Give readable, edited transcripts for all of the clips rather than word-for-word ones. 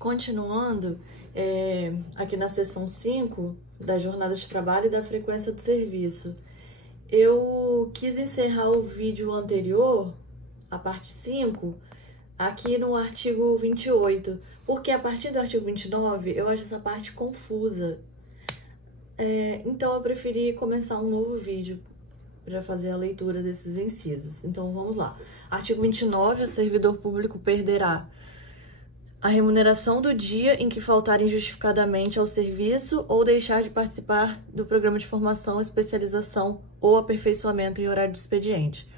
Continuando, aqui na seção 5 da jornada de trabalho e da frequência do serviço, eu quis encerrar o vídeo anterior, a parte 5, aqui no artigo 28, porque a partir do artigo 29 eu acho essa parte confusa. Então eu preferi começar um novo vídeo para fazer a leitura desses incisos. Então vamos lá. Artigo 29, o servidor público perderá a remuneração do dia em que faltar injustificadamente ao serviço ou deixar de participar do programa de formação, especialização ou aperfeiçoamento em horário de expediente.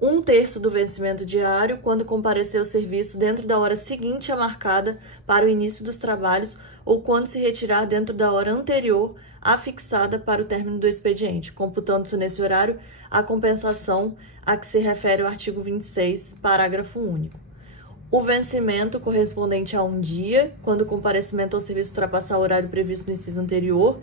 1/3 do vencimento diário quando comparecer ao serviço dentro da hora seguinte à marcada para o início dos trabalhos ou quando se retirar dentro da hora anterior à fixada para o término do expediente, computando-se nesse horário a compensação a que se refere o artigo 26, parágrafo único. O vencimento correspondente a um dia, quando o comparecimento ao serviço ultrapassar o horário previsto no inciso anterior,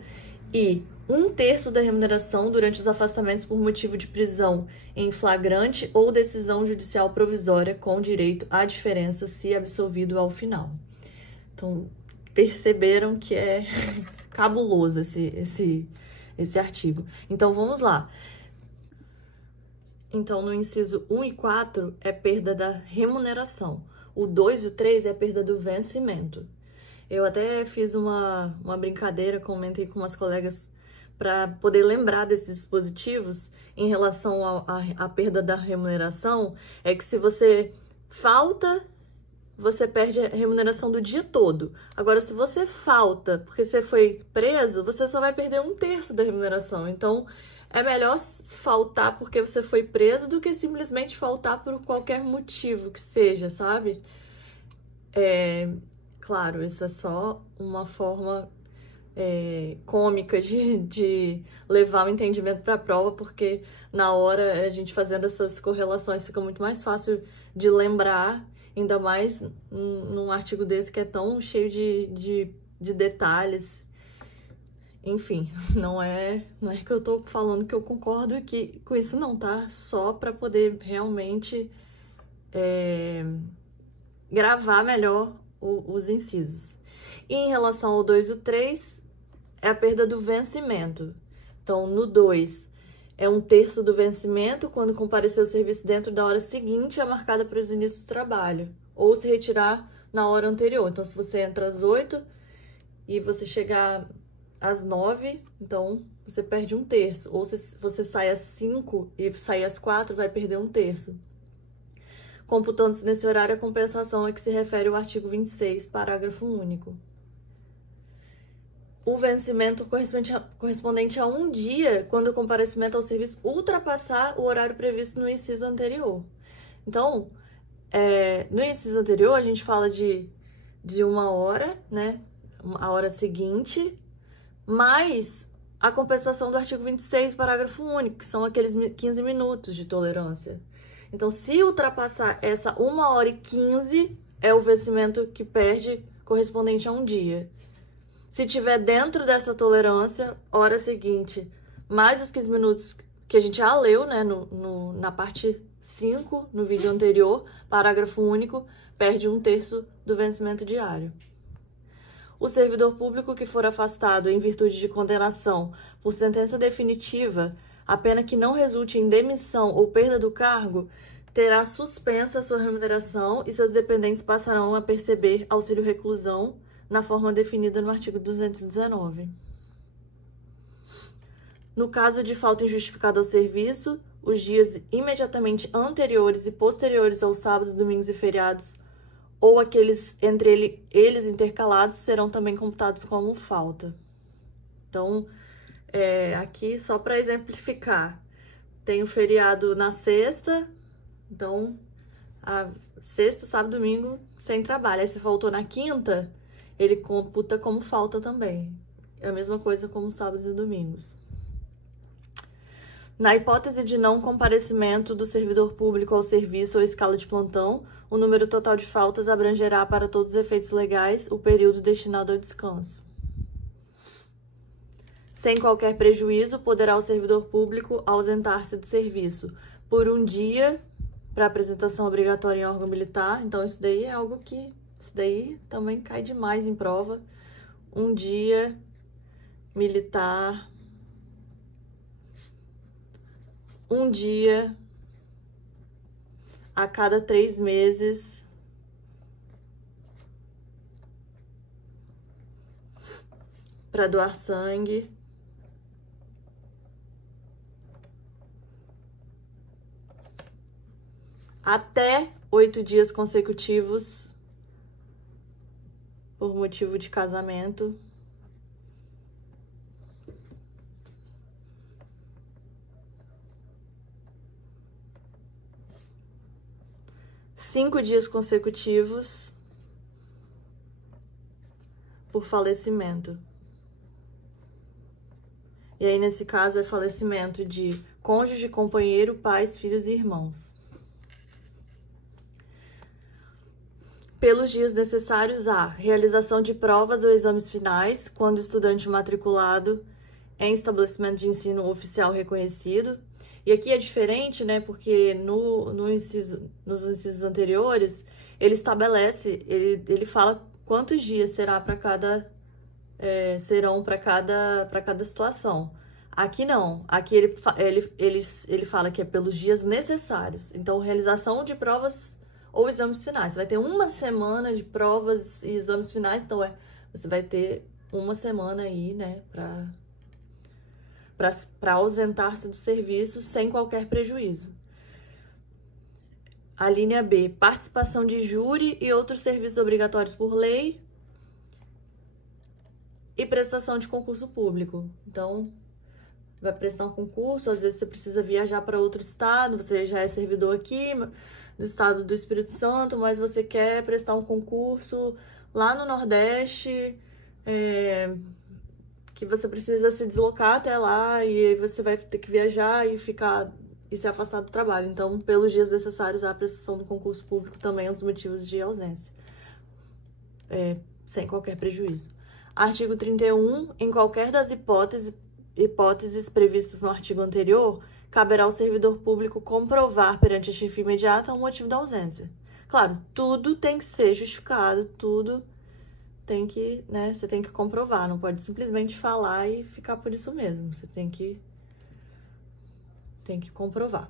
e 1/3 da remuneração durante os afastamentos por motivo de prisão em flagrante ou decisão judicial provisória com direito à diferença, se absolvido ao final. Então, perceberam que é cabuloso esse artigo. Então, vamos lá. Então, no inciso 1 e 4 é perda da remuneração. O 2 e o 3 é perda do vencimento. Eu até fiz uma brincadeira, comentei com umas colegas para poder lembrar desses dispositivos em relação à perda da remuneração, é que se você falta, você perde a remuneração do dia todo. Agora, se você falta porque você foi preso, você só vai perder 1/3 da remuneração. Então, é melhor faltar porque você foi preso do que simplesmente faltar por qualquer motivo que seja, sabe? Claro, isso é só uma forma cômica de levar o entendimento para a prova, porque na hora a gente fazendo essas correlações fica muito mais fácil de lembrar, ainda mais num artigo desse que é tão cheio de detalhes. Enfim, não é que eu tô falando que eu concordo com isso não, tá? Só para poder realmente gravar melhor os incisos. E em relação ao 2 e o 3, é a perda do vencimento. Então, no 2, é 1/3 do vencimento quando comparecer ao serviço dentro da hora seguinte à marcada para os inícios do trabalho, ou se retirar na hora anterior. Então, se você entra às 8 e você chegar às 9, então você perde 1/3. Ou se você sai às 5 e sair às 4, vai perder 1/3. Computando-se nesse horário a compensação a que se refere o artigo 26, parágrafo único. O vencimento correspondente a um dia quando o comparecimento ao serviço ultrapassar o horário previsto no inciso anterior. Então, no inciso anterior, a gente fala de 1 hora, né? A hora seguinte, mais a compensação do artigo 26, parágrafo único, que são aqueles 15 minutos de tolerância. Então, se ultrapassar essa 1h15, é o vencimento que perde correspondente a um dia. Se tiver dentro dessa tolerância, hora seguinte, mais os 15 minutos que a gente já leu, né, na parte 5, no vídeo anterior, parágrafo único, perde 1/3 do vencimento diário. O servidor público que for afastado em virtude de condenação por sentença definitiva, a pena que não resulte em demissão ou perda do cargo, terá suspensa a sua remuneração e seus dependentes passarão a perceber auxílio-reclusão na forma definida no artigo 219. No caso de falta injustificada ao serviço, os dias imediatamente anteriores e posteriores aos sábados, domingos e feriados, ou aqueles entre eles intercalados, serão também computados como falta. Então, aqui só para exemplificar, tem o feriado na sexta, então, a sexta, sábado, domingo, sem trabalho. Aí, se faltou na quinta, ele computa como falta também. É a mesma coisa como sábados e domingos. Na hipótese de não comparecimento do servidor público ao serviço ou escala de plantão, o número total de faltas abrangerá para todos os efeitos legais o período destinado ao descanso. Sem qualquer prejuízo, poderá o servidor público ausentar-se do serviço por um dia para apresentação obrigatória em órgão militar. Então, isso daí é algo que Isso daí também cai demais em prova. Um dia militar. Um dia a cada 3 meses. Para doar sangue. Até 8 dias consecutivos por motivo de casamento. Cinco dias consecutivos por falecimento. E aí, nesse caso, é falecimento de cônjuge, companheiro, pais, filhos e irmãos. Pelos dias necessários à realização de provas ou exames finais, quando o estudante matriculado em estabelecimento de ensino oficial reconhecido. E aqui é diferente, né? Porque nos incisos anteriores, ele estabelece, ele fala quantos dias serão para cada situação. Aqui não. Aqui ele fala que é pelos dias necessários. Então, realização de provas ou exames finais. Você vai ter uma semana de provas e exames finais, então você vai ter uma semana aí, né, para ausentar-se do serviço sem qualquer prejuízo. A linha B, participação de júri e outros serviços obrigatórios por lei e prestação de concurso público. Então, vai prestar um concurso, às vezes você precisa viajar para outro estado, você já é servidor aqui no estado do Espírito Santo, mas você quer prestar um concurso lá no Nordeste, que você precisa se deslocar até lá e aí você vai ter que viajar e se afastar do trabalho. Então, pelos dias necessários, a prestação do concurso público também é um dos motivos de ausência, sem qualquer prejuízo. Artigo 31, em qualquer das hipóteses previstas no artigo anterior, caberá ao servidor público comprovar perante a chefia imediata o motivo da ausência. Claro, tudo tem que ser justificado, tudo tem que, né, você tem que comprovar, não pode simplesmente falar e ficar por isso mesmo, você tem que comprovar.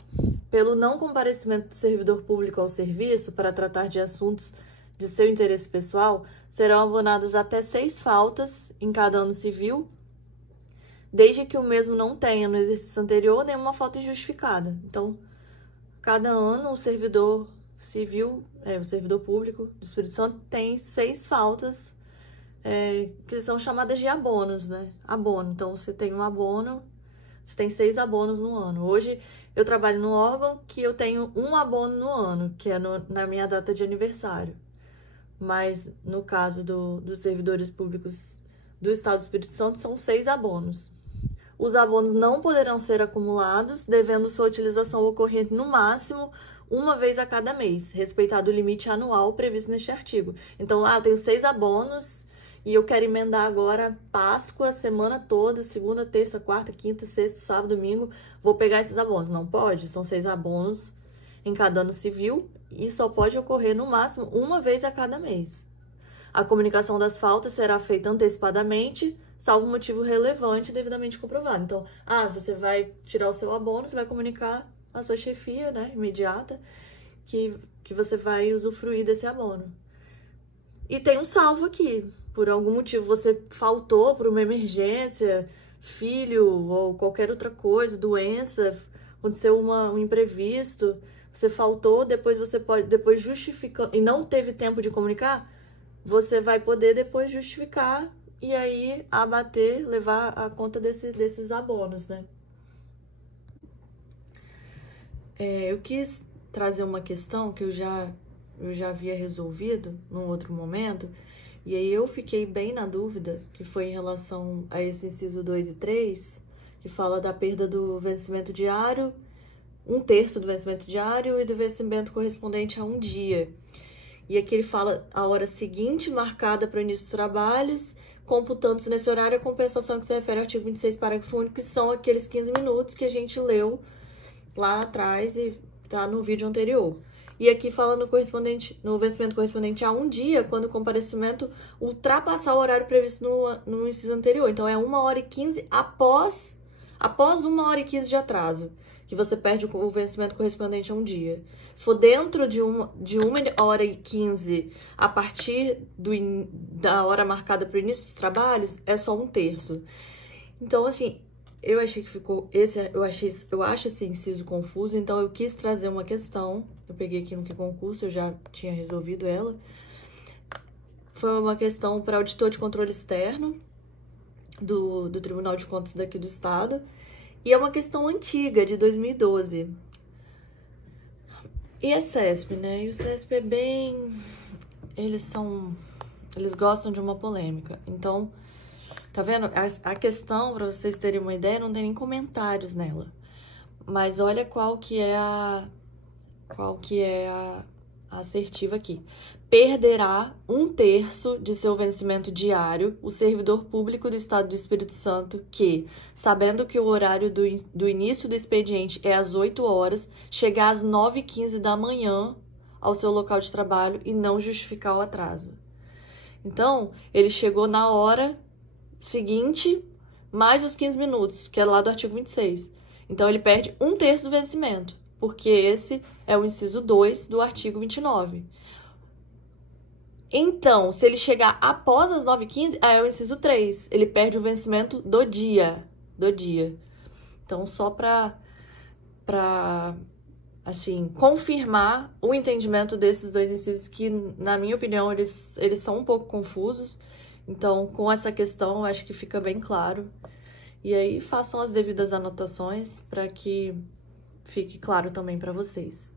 Pelo não comparecimento do servidor público ao serviço para tratar de assuntos de seu interesse pessoal, serão abonadas até 6 faltas em cada ano civil, desde que o mesmo não tenha no exercício anterior nenhuma falta injustificada. Então, cada ano o servidor civil, o servidor público do Espírito Santo tem 6 faltas que são chamadas de abonos, né? Abono. Então, você tem um abono, você tem 6 abonos no ano. Hoje, eu trabalho num órgão que eu tenho um abono no ano, que é na minha data de aniversário. Mas, no caso dos servidores públicos do Estado do Espírito Santo, são 6 abonos. Os abonos não poderão ser acumulados, devendo sua utilização ocorrer no máximo uma vez a cada mês, respeitado o limite anual previsto neste artigo. Então, eu tenho 6 abonos e eu quero emendar agora Páscoa, a semana toda, segunda, terça, quarta, quinta, sexta, sábado, domingo, vou pegar esses abonos. Não pode, são 6 abonos em cada ano civil e só pode ocorrer no máximo uma vez a cada mês. A comunicação das faltas será feita antecipadamente, salvo motivo relevante devidamente comprovado. Então, você vai tirar o seu abono, você vai comunicar à sua chefia, né, imediata, que você vai usufruir desse abono. E tem um salvo aqui. Por algum motivo você faltou por uma emergência, filho ou qualquer outra coisa, doença, aconteceu um imprevisto, você faltou, depois você pode, depois justificando, e não teve tempo de comunicar, você vai poder depois justificar e aí abater, levar a conta desses abonos, né? Eu quis trazer uma questão que eu já havia resolvido num outro momento, e aí eu fiquei bem na dúvida, que foi em relação a esse inciso 2 e 3, que fala da perda do vencimento diário, 1/3 do vencimento diário e do vencimento correspondente a um dia. E aqui ele fala a hora seguinte marcada para o início dos trabalhos, computando-se nesse horário a compensação que se refere ao artigo 26, parágrafo único, que são aqueles 15 minutos que a gente leu lá atrás e tá no vídeo anterior. E aqui fala no vencimento correspondente a um dia, quando o comparecimento ultrapassar o horário previsto no inciso anterior. Então, é 1h15 após 1h15 de atraso, que você perde o vencimento correspondente a um dia. Se for dentro de 1h15 a partir da hora marcada para o início dos trabalhos, é só 1/3. Então, assim, eu achei que ficou... Eu acho esse inciso confuso, então eu quis trazer uma questão. Eu peguei aqui no Que Concurso, eu já tinha resolvido ela. Foi uma questão para auditor de controle externo do Tribunal de Contas daqui do Estado. E é uma questão antiga, de 2012. E é CESP, né? E o CESP é bem... Eles gostam de uma polêmica. Então, tá vendo? A questão, pra vocês terem uma ideia, não tem nem comentários nela. Mas olha qual que é a assertiva aqui. Perderá 1/3 de seu vencimento diário o servidor público do Estado do Espírito Santo que, sabendo que o horário do início do expediente é às 8 horas, chegar às 9h15 da manhã ao seu local de trabalho e não justificar o atraso. Então, ele chegou na hora seguinte, mais os 15 minutos, que é lá do artigo 26. Então, ele perde 1/3 do vencimento, porque esse é o inciso 2 do artigo 29. Então, se ele chegar após as 9h15, é o inciso 3. Ele perde o vencimento do dia. Então, só para assim, confirmar o entendimento desses dois incisos que, na minha opinião, eles são um pouco confusos. Então, com essa questão, eu acho que fica bem claro. E aí, façam as devidas anotações para que fique claro também para vocês.